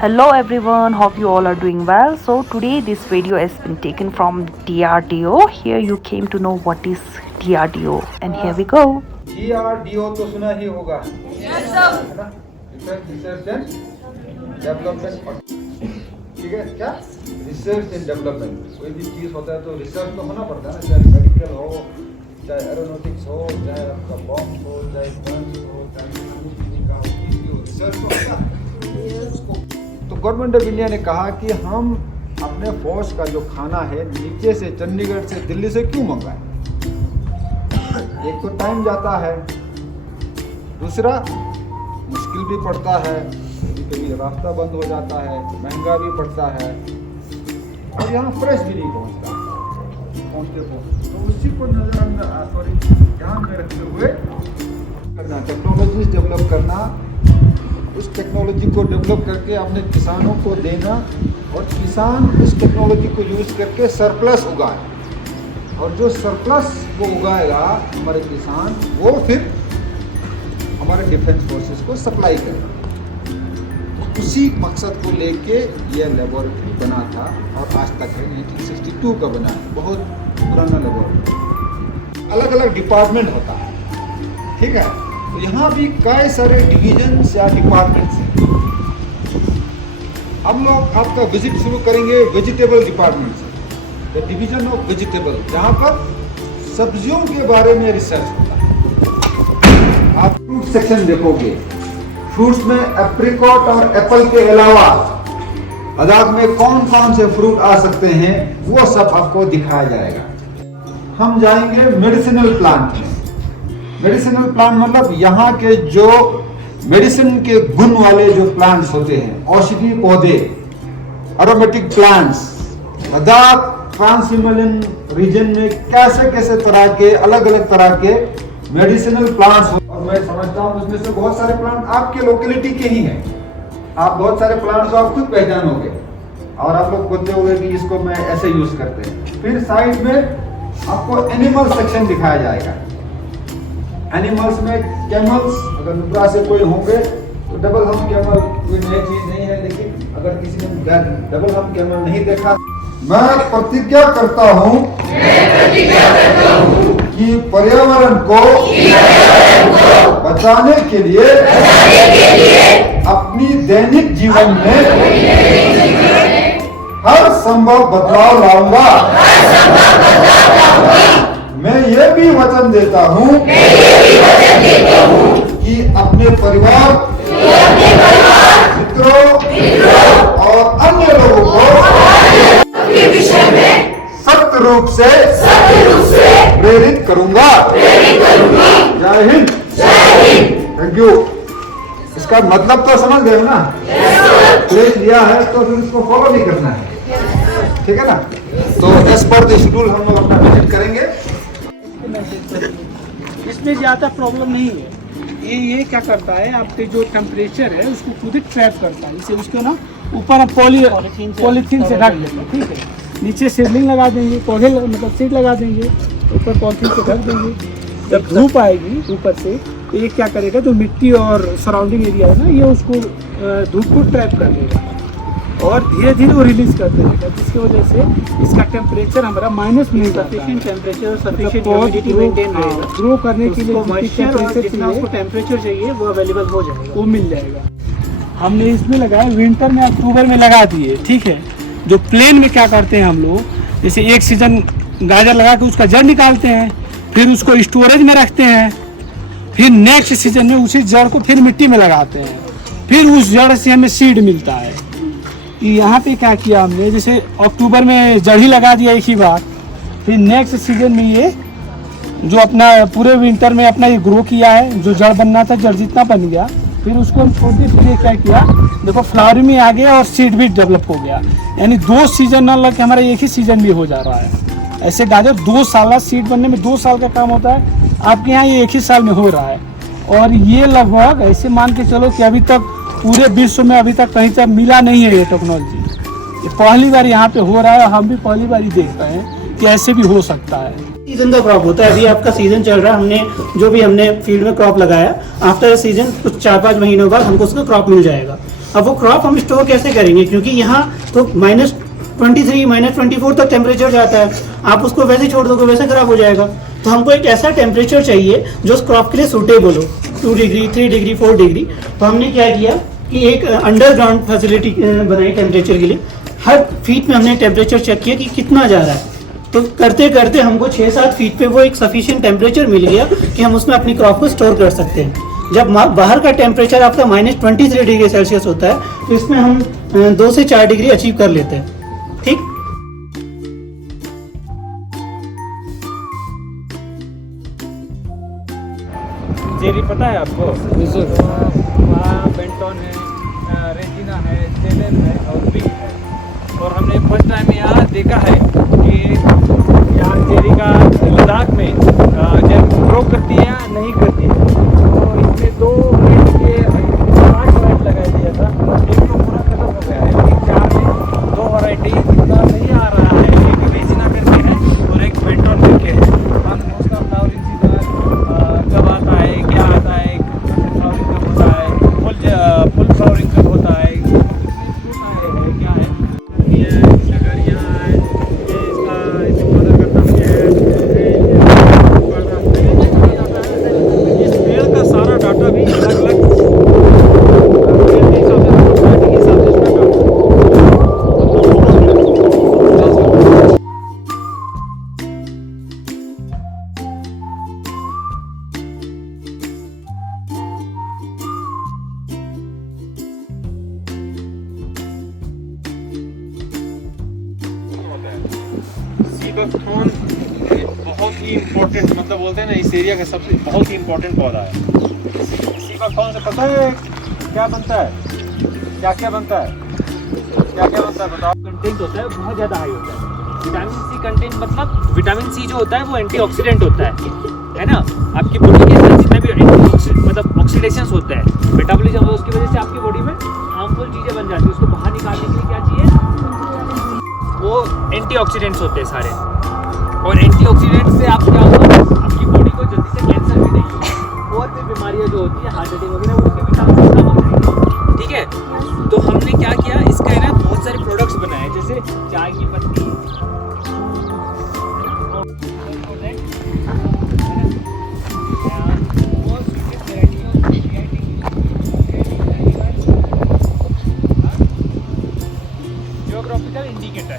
Hello everyone, hope you all are doing well. So today this video has been taken from DRDO. Here you came to know what is DRDO and here we go. DRDO तो सुना ही होगा, है ना? Research and development, ठीक है क्या? Research and development, कोई भी चीज़ होता है तो रिसर्च तो होना पड़ता है ना, चाहे मेडिकल हो, चाहे एरोनॉटिक्स हो, चाहे आपका बॉम्ब हो, चाहे गन्स हो, चाहे रिसर्च तो होता है। तो गवर्नमेंट ऑफ इंडिया ने कहा कि हम अपने फौज का जो खाना है नीचे से, चंडीगढ़ से, दिल्ली से क्यों मंगाएं? एक तो टाइम जाता है, दूसरा मुश्किल भी पड़ता है, कभी कभी रास्ता बंद हो जाता है, महंगा भी पड़ता है और यहाँ फ्रेश भी नहीं पहुँचते तो उसी को ध्यान में रखते हुए करना, टेक्नोलॉजी डेवलप करना, उस टेक्नोलॉजी को डेवलप करके अपने किसानों को देना और किसान उस टेक्नोलॉजी को यूज़ करके सरप्लस उगाए और जो सरप्लस वो उगाएगा हमारे किसान, वो फिर हमारे डिफेंस फोर्सेस को सप्लाई करेगा। उसी मकसद को लेके ये लेबोरेटरी बना था और आज तक है, 1962 का बना है, बहुत पुराना लेबोरेटरी। अलग अलग डिपार्टमेंट होता है, ठीक है। तो यहाँ भी कई सारे डिविजन्स या डिपार्टमेंट्स हैं। हम लोग आपका विजिट शुरू करेंगे वेजिटेबल डिपार्टमेंट से, द डिवीजन ऑफ वेजिटेबल, जहाँ पर सब्जियों के बारे में रिसर्च होता है। आप फ्रूट सेक्शन देखोगे, फ्रूट्स में एप्रिकॉट और एप्पल के अलावा लद्दाख में कौन कौन से फ्रूट आ सकते हैं वो सब आपको दिखाया जाएगा। हम जाएंगे मेडिसिनल प्लांट में। मेडिसिनल प्लांट मतलब यहाँ के जो मेडिसिन के गुण वाले जो प्लांट्स होते हैं, औषधि पौधे, aromatic plants, Ladakh trans Himalayan region में कैसे कैसे तरह के अलग अलग तरह के मेडिसिनल प्लांट्स, और मैं समझता हूँ उसमें से बहुत सारे प्लांट आपके लोकेलिटी के ही हैं। आप बहुत सारे प्लांट्स को आप खुद पहचानोगे और आप लोग बोलते होंगे कि इसको मैं ऐसे यूज करते हैं। फिर साइड में आपको एनिमल सेक्शन दिखाया जाएगा। एनिमल्स में कैमल्स, अगर नुब्रा से कोई होंगे तो डबल हम कैमल कोई नई चीज नहीं है, लेकिन अगर किसी ने डबल हम कैमल नहीं देखा, मैं प्रतिज्ञा करता हूँ कि पर्यावरण को बचाने के लिए अपनी दैनिक जीवन में हर संभव बदलाव लाऊंगा। मैं ये भी वचन देता हूँ कि अपने परिवार, मित्रों और अन्य लोगों को सख्त रूप से प्रेरित करूंगा। जय हिंद, थैंक यू। इसका मतलब तो समझ गए ना? प्रेज दिया है तो फिर उसको फॉलो नहीं करना है, ठीक है ना? तो एज पर द शेड्यूल हम लोग अपना विजिट करेंगे। इसमें ज़्यादा प्रॉब्लम नहीं है। ये क्या करता है, आपके जो टेम्परेचर है उसको खुद ही ट्रैप करता है। इसे उसको ना ऊपर पॉलीथीन से ढक देंगे, ठीक है। नीचे सीडलिंग लगा देंगे, पौधे मतलब सीड लगा देंगे, ऊपर पॉलीथीन से ढक देंगे। जब धूप आएगी ऊपर से तो ये क्या करेगा, जो मिट्टी और सराउंडिंग एरिया है ना, ये उसको धूप को ट्रैप कर लेगा और धीरे धीरे वो रिलीज करते रहेगा, जिसकी वजह से इसका टेम्परेचर हमारा माइनस में sufficient temperature, sufficient humidity maintain रहेगा। ग्रो करने के लिए मॉइस्चर और जितना उसको टेम्परेचर चाहिए वो अवेलेबल हो जाएगा, वो मिल जाएगा। हमने इसमें लगाया विंटर में, अक्टूबर में लगा दिए, ठीक है। जो प्लेन में क्या करते हैं हम लोग, जैसे एक सीजन गाजर लगा के उसका जड़ निकालते हैं, फिर उसको स्टोरेज में रखते हैं, फिर नेक्स्ट सीजन में उसी जड़ को फिर मिट्टी में लगाते हैं, फिर उस जड़ से हमें सीड मिलता है। यहाँ पे क्या किया हमने, जैसे अक्टूबर में जड़ ही लगा दिया एक ही बार, फिर नेक्स्ट सीजन में ये जो अपना पूरे विंटर में अपना ये ग्रो किया है, जो जड़ बनना था जड़ जितना बन गया, फिर उसको हम छोटे छोटे क्या किया, देखो फ्लावर में आ गया और सीड भी डेवलप हो गया। यानी 2 सीजन ना लग के हमारा एक ही सीजन भी हो जा रहा है। ऐसे गाजर 2 साल सीड बनने में 2 साल का काम होता है, आपके यहाँ ये एक ही साल में हो रहा है। और ये लगभग ऐसे मान के चलो कि अभी तक पूरे विश्व में अभी तक कहीं तक मिला नहीं है ये टेक्नोलॉजी। ये पहली बार यहाँ पे हो रहा है और हम भी पहली बार ही देख रहे हैं कि ऐसे भी हो सकता है। सीजन का क्रॉप होता है। अभी आपका सीजन चल रहा है, हमने जो भी हमने फील्ड में क्रॉप लगाया, आफ्टर सीजन कुछ 4-5 महीनों बाद हमको उसका क्रॉप मिल जाएगा। अब वो क्रॉप हम स्टोर कैसे करेंगे, क्योंकि यहाँ तो -23 -24 तक टेम्परेचर जाता है, आप उसको वैसे छोड़ दोगे वैसे खराब हो जाएगा। तो हमको एक ऐसा टेम्परेचर चाहिए जो उस क्रॉप के लिए सूटेबल हो, 2 डिग्री 3 डिग्री 4 डिग्री। तो हमने क्या किया कि एक अंडरग्राउंड फैसिलिटी बनाई टेम्परेचर के लिए। हर फीट में हमने टेम्परेचर चेक किया कि कितना जा रहा है। तो करते करते हमको 6-7 फीट पे वो एक सफिशिएंट टेम्परेचर मिल गया कि हम उसमें अपनी क्रॉप को स्टोर कर सकते हैं। जब बाहर का टेम्परेचर आपका -23 डिग्री सेल्सियस होता है, तो इसमें हम 2 से 4 डिग्री अचीव कर लेते हैं। ठीक। चेरी पता है आपको? वहाँ बेंटोन है, रेजिना है, जेलेम है और बिग है। और हमने फर्स्ट टाइम यहाँ देखा है कि यहाँ चेरी का लद्दाख में जब ग्रो करती है या नहीं करती है। तो इसमें 2 वैरायटी के 5 वैरायटी लगाया दिया था, एक तो पूरा खत्म हो गया है, लेकिन 4 में 2 वैरायटी इतना नहीं आ रहा है। एक रेजिना करके है और एक बेंटोन करके है। हम उसका फ्लावरिंग सीजन कब आता है, क्या आता है, फ्लावरिंग कब होता है, फुल फ्लावरिंग कब होता है, फ्रूट आए है क्या है, ये शगरिया है, ये इसका इसे मदद करता है, इस पेड़ का सारा डाटा भी अलग-अलग पेड़ के हिसाब से इसमें सीबकथॉर्न बहुत ही इम्पोर्टेंट, मतलब बोलते हैं ना इस एरिया का सबसे बहुत ही इम्पोर्टेंट पौधा है। सीबकथॉर्न से पता है क्या बनता है, क्या क्या बनता है, क्या क्या बनता है बताओ? कंटेंट होता है बहुत ज़्यादा हाई होता है। विटामिन सी कंटेंट मतलब विटामिन सी जो होता है वो एंटीऑक्सीडेंट होता है ना। आपकी बॉडी के अंदर जितने भी मतलब ऑक्सीडेशंस होता है, मेटाबॉलिज्म होता है, उसकी वजह से आपकी बॉडी में हार्मफुल चीज़ें बन जाती है। उसको बाहर निकालने के लिए क्या चाहिए, वो एंटीऑक्सीडेंट्स होते हैं सारे। और एंटीऑक्सीडेंट से आप क्या होगा, आपकी बॉडी को जल्दी से कैंसर भी नहीं होगा, और भी बीमारियाँ जो होती है हार्ट अटैक वगैरह उसके भी चांसेस कम हो जाएंगे। ठीक है, तो हमने क्या किया, इसका है ना बहुत सारे प्रोडक्ट्स बनाए, जैसे चाय की पत्ती, जियोग्राफिकल इंडिकेटर।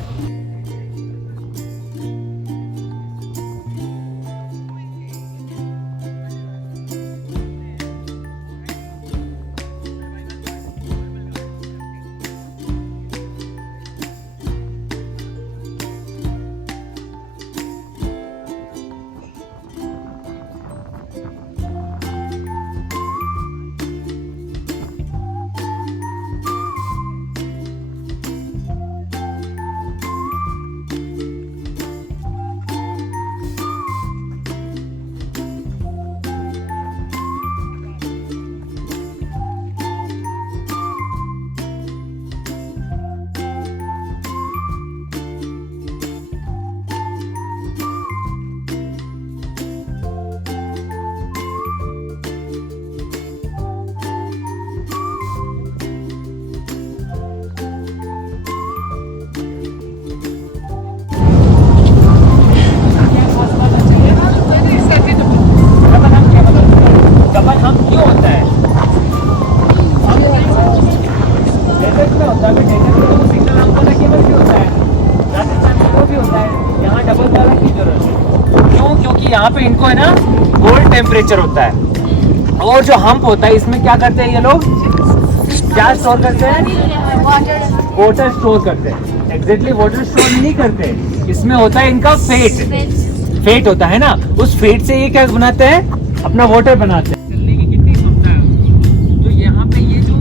यहाँ पे इनको है ना कोल्ड टेम्परेचर होता है। और जो हम्प होता है इसमें क्या करते हैं ये लोग, क्या स्टोर करते हैं, वाटर स्टोर करते हैं। एग्जैक्टली वाटर स्टोर नहीं करते, इसमें होता है इनका फेट होता है ना, उस फेट से ये क्या बनाते हैं, अपना वाटर बनाते हैं। चलने की कितनी क्षमता है, तो यहाँ पे ये जो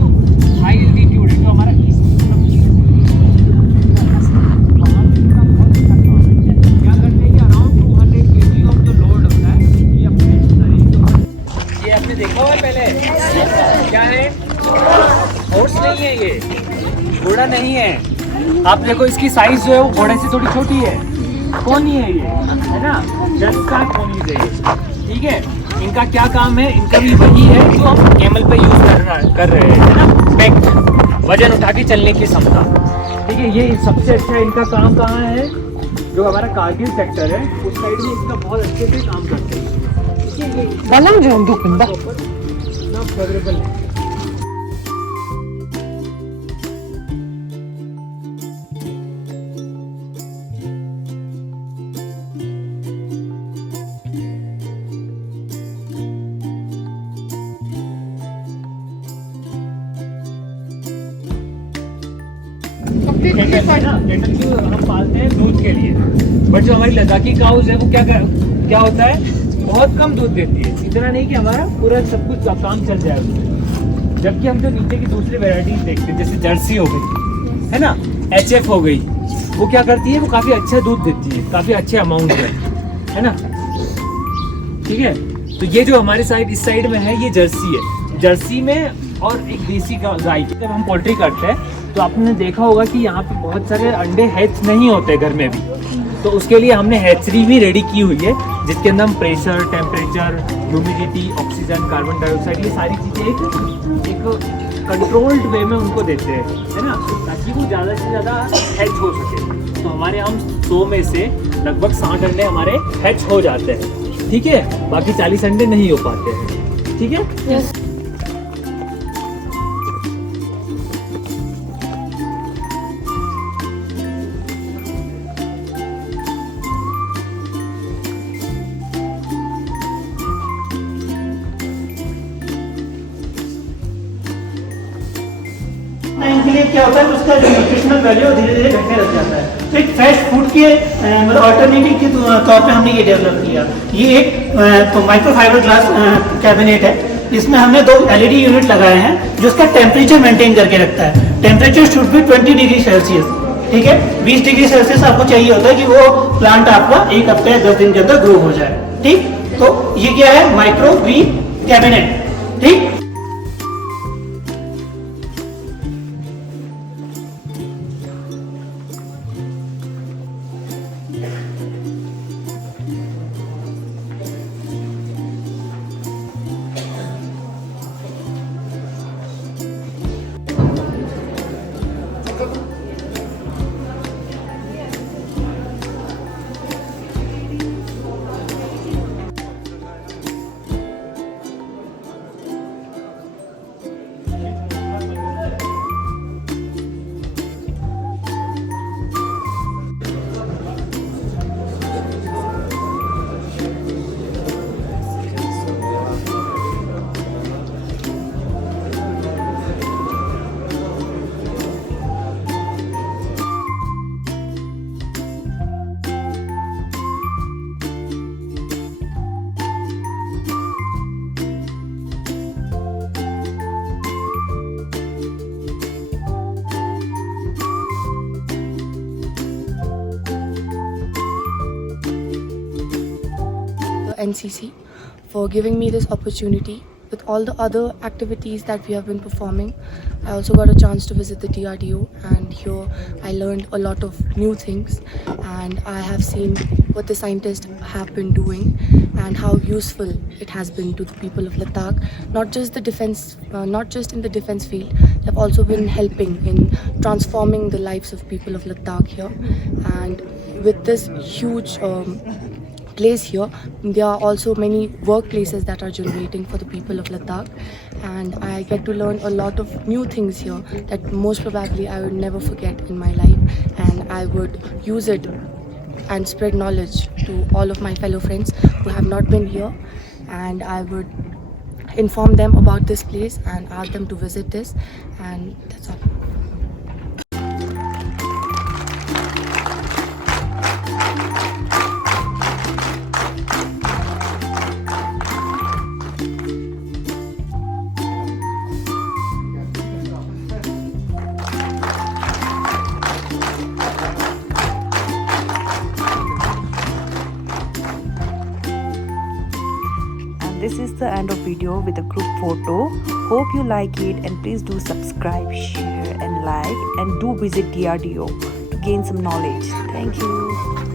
हाई एल्टीट्यूड है, जो हमारा देखा हुआ पहले क्या है, हॉर्स नहीं है ये, घोड़ा नहीं है। आप देखो इसकी साइज जो है वो घोड़े से थोड़ी छोटी है, पोनी है ये, है ना, 10 का पोनी है ये। ठीक है, इनका क्या काम है, इनका भी वही है जो हम कैमल पे यूज कर रहे हैं, है ना। इम्पैक्ट, वजन उठा के चलने की क्षमता। ठीक है, ये सबसे अच्छा इनका काम कहाँ है, जो हमारा कारगिल सेक्टर है उस साइड में इसका बहुत अच्छे से काम करते हैं। फेवरेबल है। कैटल को हम पालते हैं दूध के लिए, बट जो हमारी लद्दाखी काउज है वो क्या होता है, बहुत कम दूध देती है। इतना नहीं कि हमारा पूरा सब कुछ काम चल जाए उसमें। जबकि हम जो नीचे की दूसरी वैरायटीज देखते हैं, जैसे जर्सी हो गई, है ना, HF हो गई, वो क्या करती है, वो काफ़ी अच्छा दूध देती है, काफ़ी अच्छे अमाउंट में, है ना। ठीक है, तो ये जो हमारे साइड इस साइड में है, ये जर्सी है। जर्सी में और एक देसी गाय की, जब हम पोल्ट्री करते हैं तो आपने देखा होगा कि यहाँ पे बहुत सारे अंडे हैच नहीं होते घर में भी, तो उसके लिए हमने हैचरी भी रेडी की हुई है, जिसके अंदर हम pressure, temperature, humidity, oxygen, carbon dioxide, ये सारी चीज़ें एक कंट्रोल्ड वे में उनको देते हैं, है ना, ताकि वो ज़्यादा से ज़्यादा हैच हो सके। तो हमारे हम 100 में से लगभग 60 अंडे हमारे हैच हो जाते हैं। ठीक है, बाकी 40 अंडे नहीं हो पाते हैं। ठीक है, इनके लिए क्या होता है, उसका जो न्यूट्रिशनल वैल्यू धीरे धीरे घटने लग जाता है। तो एक फ्रेश फूड के मतलब ऑल्टरनेटिव के तौर पे हमने ये डेवलप किया। ये एक तो माइक्रोफाइबर ग्लास कैबिनेट है, इसमें हमने 2 LED यूनिट लगाए हैं जो उसका टेम्परेचर मेंटेन करके रखता है। Temperature should be 20 degree Celsius. ठीक है, 20 डिग्री सेल्सियस आपको चाहिए होता है कि वो प्लांट आपका 1 हफ्ते या 10 दिन के अंदर ग्रो हो जाए। ठीक, तो ये क्या है, माइक्रो ग्रीन कैबिनेट। ठीक, NCC for giving me this opportunity. With all the other activities that we have been performing, I also got a chance to visit the DRDO, and here I learned a lot of new things, and I have seen what the scientists have been doing and how useful it has been to the people of Ladakh. Not just in the defense field, they've also been helping in transforming the lives of people of Ladakh here. And with this huge place here, there are also many workplaces that are generating for the people of Ladakh, and I get to learn a lot of new things here that most probably I would never forget in my life, and I would use it and spread knowledge to all of my fellow friends who have not been here, and I would inform them about this place and ask them to visit this, and that's all. This is the end of video with a group photo. Hope you like it, and please do subscribe, share and like, and do visit DRDO to gain some knowledge. Thank you.